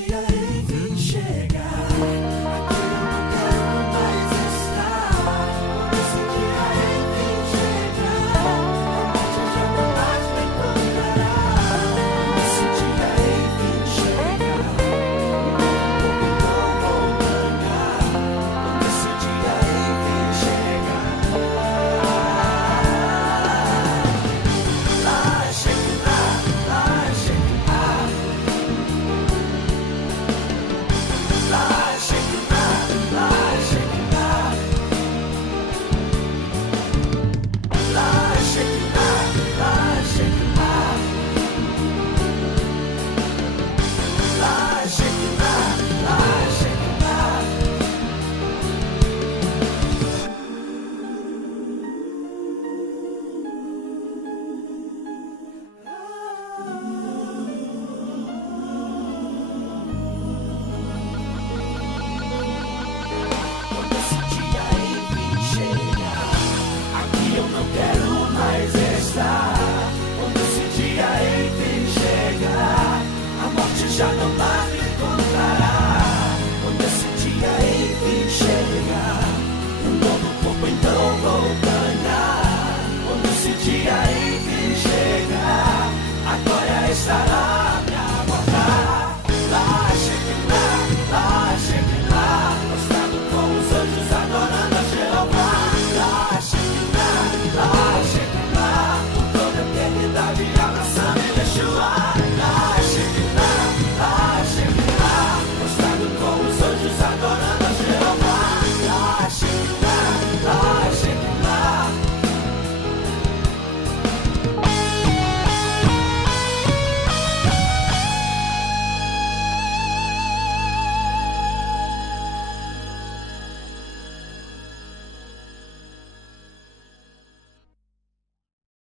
dia enfim chegar, aquilo que eu quero mais está. Quando esse dia enfim chegar, a morte já não mais me encontrará. Quando esse dia enfim chegar, o meu corpo então vou ganhar. Quando esse dia enfim chegar, lá chega lá, lá Quando esse dia enfim chegar, aqui eu não quero mais estar. Quando esse dia enfim chegar, a morte já não mais me encontrará. Quando esse dia enfim chegar, um novo corpo então vou ganhar. Quando esse dia enfim chegar, a glória estará.